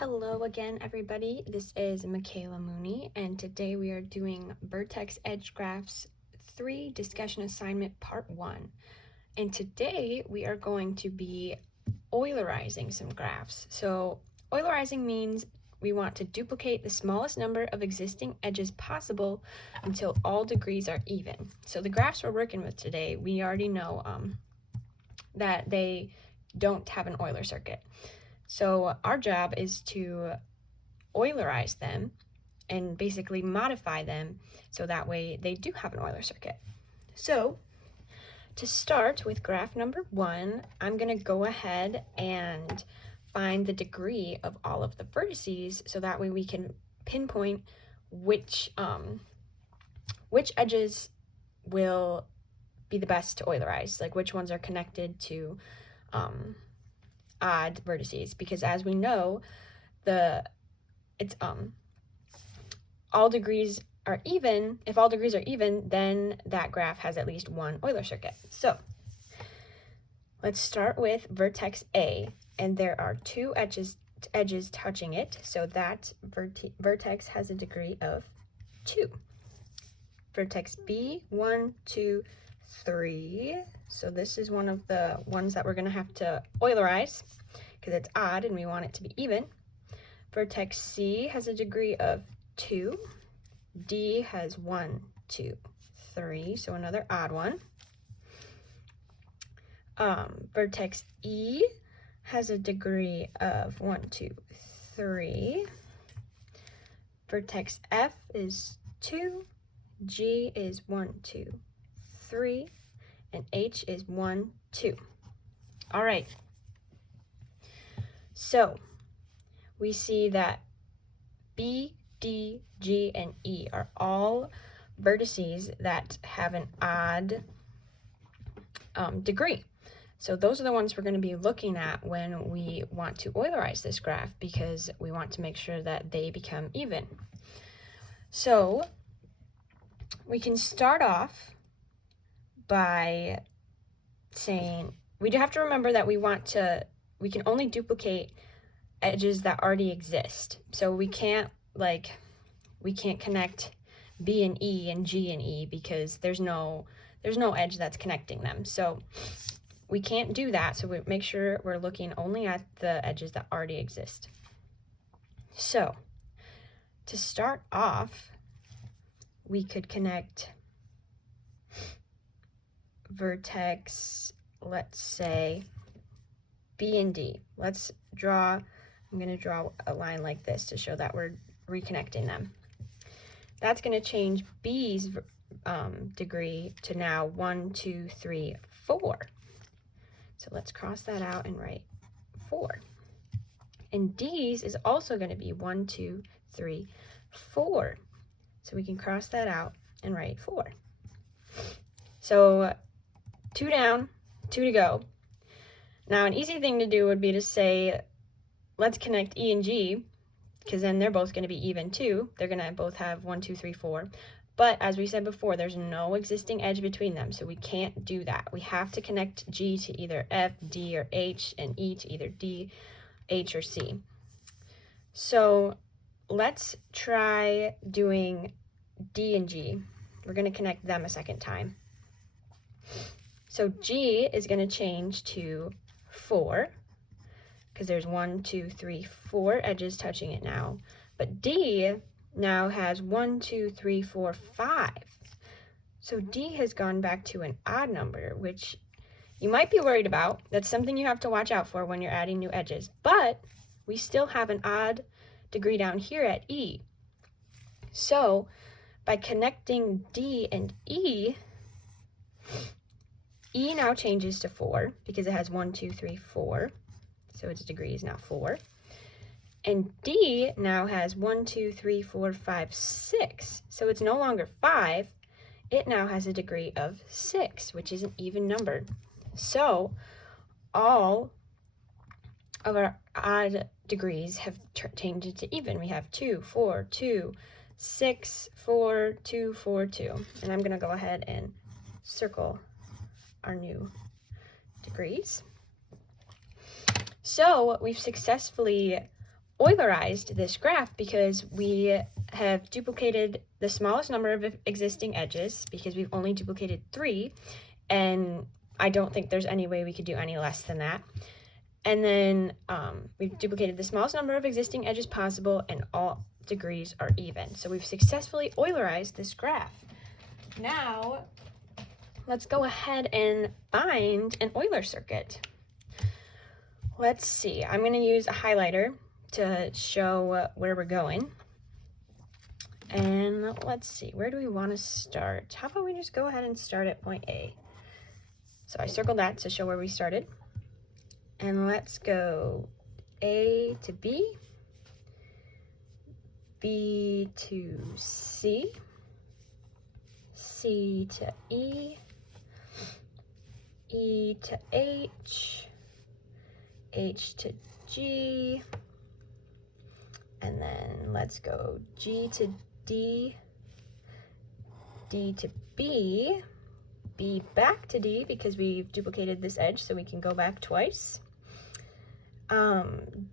Hello again, everybody. This is Michaela Mooney, and today we are doing Vertex Edge Graphs 3 Discussion Assignment Part 1. And today we are going to be Eulerizing some graphs. So Eulerizing means we want to duplicate the smallest number of existing edges possible until all degrees are even. So the graphs we're working with today, we already know that they don't have an Euler circuit. So our job is to Eulerize them and basically modify them so that way they do have an Euler circuit. So to start with graph number 1, I'm going to go ahead and find the degree of all of the vertices so that way we can pinpoint which edges will be the best to Eulerize, like which ones are connected to odd vertices, because as we know, all degrees are even. If all degrees are even, then that graph has at least one Euler circuit. So let's start with vertex A, and there are two edges touching it, so that vertex has a degree of 2. Vertex B, 1, 2, 3. So this is one of the ones that we're going to have to Eulerize because it's odd and we want it to be even. Vertex C has a degree of 2. D has 1, 2, 3, so another odd one. Vertex E has a degree of 1, 2, 3. Vertex F is 2. G is 1, 2, 3. And H is 1, 2. All right. So we see that B, D, G, and E are all vertices that have an odd degree. So those are the ones we're going to be looking at when we want to Eulerize this graph, because we want to make sure that they become even. So we can start off by saying, we have to remember that we can only duplicate edges that already exist. So we can't connect B and E and G and E because there's no edge that's connecting them. So we can't do that. So we make sure we're looking only at the edges that already exist. So to start off, we could connect vertex, let's say B and D. I'm going to draw a line like this to show that we're reconnecting them. That's going to change B's degree to now 1, 2, 3, 4. So let's cross that out and write 4. And D's is also going to be 1, 2, 3, 4. So we can cross that out and write 4. So 2 down, 2 to go. Now an easy thing to do would be to say, let's connect E and G, because then they're both going to be even too. They're going to both have 1, 2, 3, 4. But as we said before, there's no existing edge between them, so we can't do that. We have to connect G to either F, D, or H, and E to either D, H, or C. So let's try doing D and G. We're going to connect them a second time. So G is going to change to 4, because there's 1, 2, 3, 4 edges touching it now. But D now has 1, 2, 3, 4, 5. So D has gone back to an odd number, which you might be worried about. That's something you have to watch out for when you're adding new edges. But we still have an odd degree down here at E. So by connecting D and E, E now changes to 4 because it has 1, 2, 3, 4. So its degree is now 4. And D now has 1, 2, 3, 4, 5, 6. So it's no longer 5. It now has a degree of 6, which is an even number. So all of our odd degrees have changed to even. We have 2, 4, 2, 6, 4, 2, 4, 2. And I'm going to go ahead and circle our new degrees. So we've successfully Eulerized this graph because we have duplicated the smallest number of existing edges because we've only duplicated 3, and I don't think there's any way we could do any less than that. And then we've duplicated the smallest number of existing edges possible, and all degrees are even. So we've successfully Eulerized this graph. Now, let's go ahead and find an Euler circuit. Let's see, I'm going to use a highlighter to show where we're going. And let's see, where do we want to start? How about we just go ahead and start at point A? So I circled that to show where we started. And let's go A to B, B to C, C to E, E to H, H to G, and then let's go G to D, D to B, B back to D because we've duplicated this edge so we can go back twice,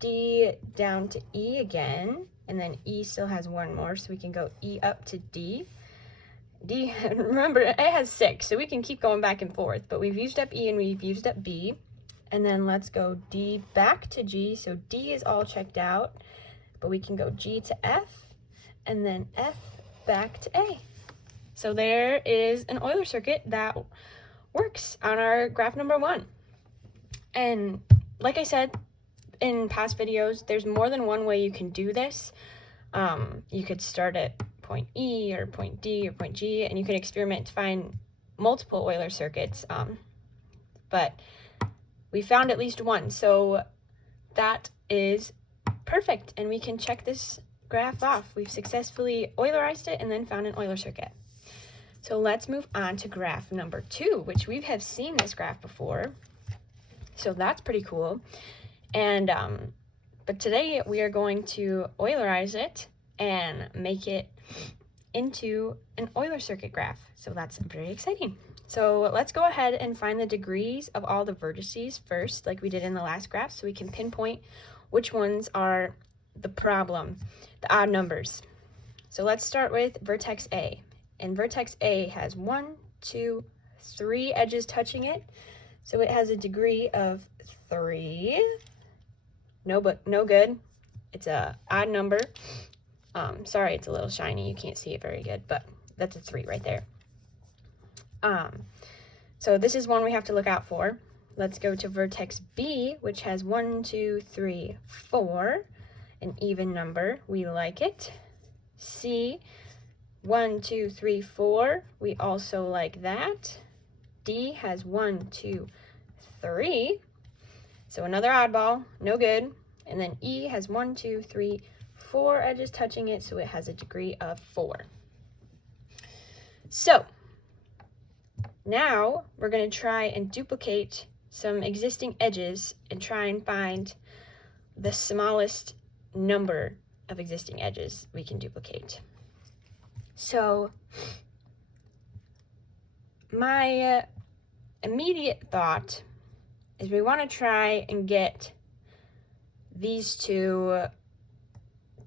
D down to E again, and then E still has one more so we can go E up to D. D, remember, it has 6, so we can keep going back and forth, but we've used up E and we've used up B. And then let's go D back to G, so D is all checked out, but we can go G to F, and then F back to A. So there is an Euler circuit that works on our graph number 1. And like I said in past videos, there's more than one way you can do this. You could start at point E or point D or point G, and you can experiment to find multiple Euler circuits, but we found at least one, so that is perfect, and we can check this graph off. We've successfully Eulerized it and then found an Euler circuit. So let's move on to graph number 2, which we have seen this graph before, so that's pretty cool. And but today we are going to Eulerize it and make it into an Euler circuit graph. So that's very exciting. So let's go ahead and find the degrees of all the vertices first, like we did in the last graph, so we can pinpoint which ones are the problem, the odd numbers. So let's start with vertex A. And vertex A has 1, 2, 3 edges touching it. So it has a degree of 3. No good. It's a odd number. Sorry, it's a little shiny. You can't see it very good, but that's a 3 right there. So this is one we have to look out for. Let's go to vertex B, which has 1, 2, 3, 4, an even number. We like it. C, 1, 2, 3, 4. We also like that. D has 1, 2, 3. So another oddball, no good. And then E has 1, 2, 3, 4 edges touching it, so it has a degree of 4. So now we're going to try and duplicate some existing edges and try and find the smallest number of existing edges we can duplicate. So my immediate thought is we want to try and get these two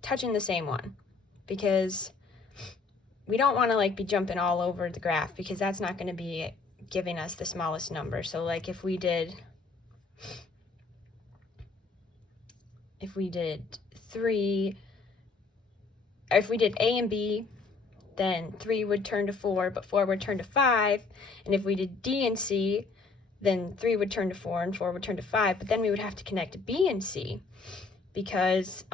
touching the same one, because we don't want to like be jumping all over the graph, because that's not going to be giving us the smallest number. So like if we did 3, or if we did A and B, then 3 would turn to 4, but 4 would turn to 5. And if we did D and C, then 3 would turn to 4 and 4 would turn to 5. But then we would have to connect B and C, because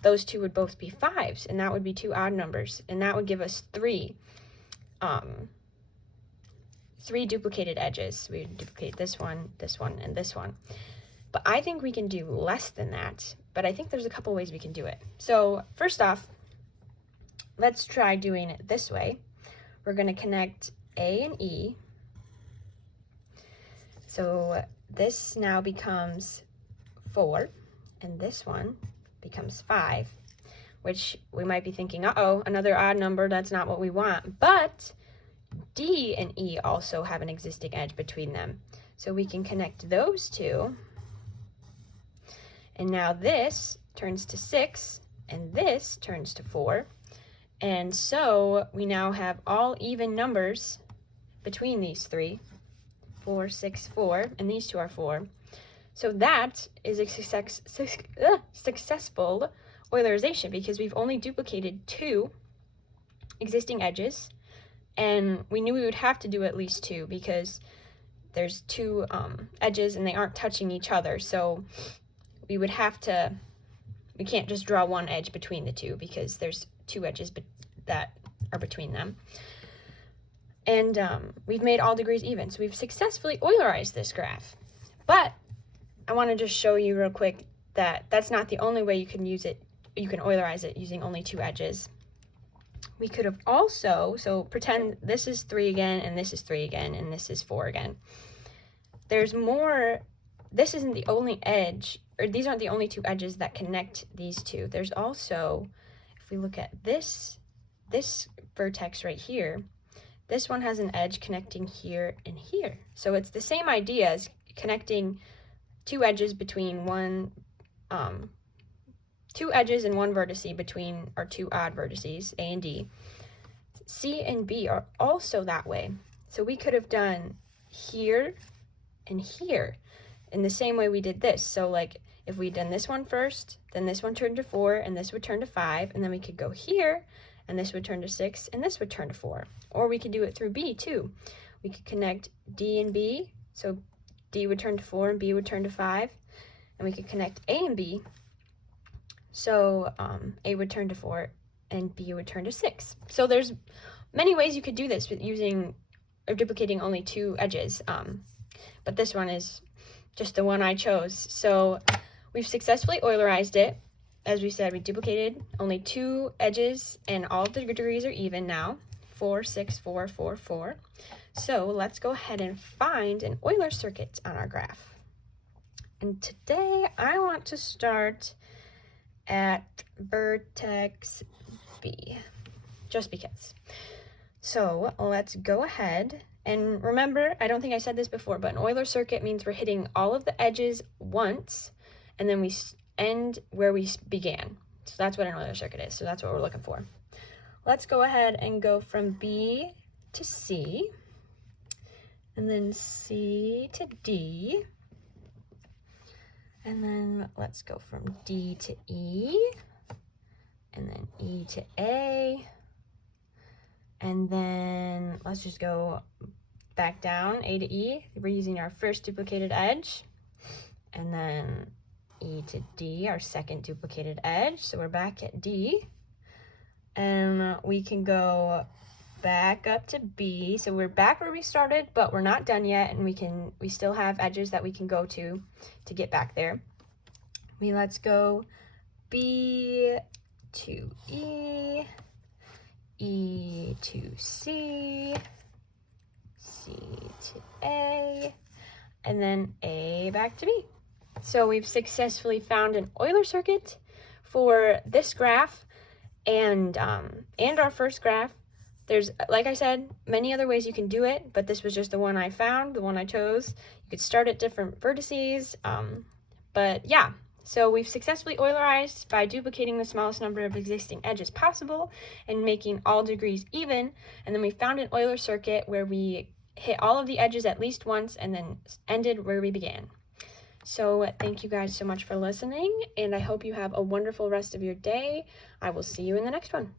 those two would both be 5s, and that would be 2 odd numbers, and that would give us 3 duplicated edges. We would duplicate this one, and this one. But I think we can do less than that, but I think there's a couple ways we can do it. So first off, let's try doing it this way. We're going to connect A and E. So this now becomes 4, and this one becomes 5, which we might be thinking, uh-oh, another odd number, that's not what we want. But D and E also have an existing edge between them. So we can connect those two. And now this turns to 6, and this turns to 4. And so we now have all even numbers between these three, 4, 6, 4, and these two are 4. So that is a successful Eulerization because we've only duplicated 2 existing edges, and we knew we would have to do at least 2 because there's 2 edges and they aren't touching each other. So we would have to, we can't just draw one edge between the 2 because there's 2 edges that are between them. And we've made all degrees even. So we've successfully Eulerized this graph. But I want to just show you real quick that that's not the only way you can use it. You can Eulerize it using only 2 edges. We could have also, so pretend this is 3 again, and this is 3 again, and this is 4 again. There's more, this isn't the only edge, or these aren't the only 2 edges that connect these two. There's also, if we look at this vertex right here, this one has an edge connecting here and here. So it's the same idea as connecting 2 edges between 2 edges and 1 vertice between our 2 odd vertices, A and D. C and B are also that way. So we could have done here and here in the same way we did this. So like if we'd done this one first, then this one turned to 4, and this would turn to 5, and then we could go here, and this would turn to 6, and this would turn to 4. Or we could do it through B too. We could connect D and B, so D would turn to 4 and B would turn to 5, and we could connect A and B, so A would turn to 4 and B would turn to 6. So there's many ways you could do this with using or duplicating only 2 edges, but this one is just the one I chose. So we've successfully Eulerized it. As we said, we duplicated only 2 edges, and all of the degrees are even now. 4, 6, 4, 4, 4. So let's go ahead and find an Euler circuit on our graph. And today I want to start at vertex B, just because. So let's go ahead, and remember, I don't think I said this before, but an Euler circuit means we're hitting all of the edges once, and then we end where we began. So that's what an Euler circuit is. So that's what we're looking for. Let's go ahead and go from B to C, and then C to D, and then let's go from D to E, and then E to A, and then let's just go back down, A to E. We're using our first duplicated edge, and then E to D, our second duplicated edge. So we're back at D, and we can go back up to B. So we're back where we started, but we're not done yet, and we still have edges that we can go to get back there. Let's go B to E, E to C, C to A, and then A back to B. So we've successfully found an Euler circuit for this graph and our first graph. There's, like I said, many other ways you can do it, but this was just the one I found, the one I chose. You could start at different vertices, but yeah. So we've successfully Eulerized by duplicating the smallest number of existing edges possible and making all degrees even, and then we found an Euler circuit where we hit all of the edges at least once and then ended where we began. So thank you guys so much for listening, and I hope you have a wonderful rest of your day. I will see you in the next one.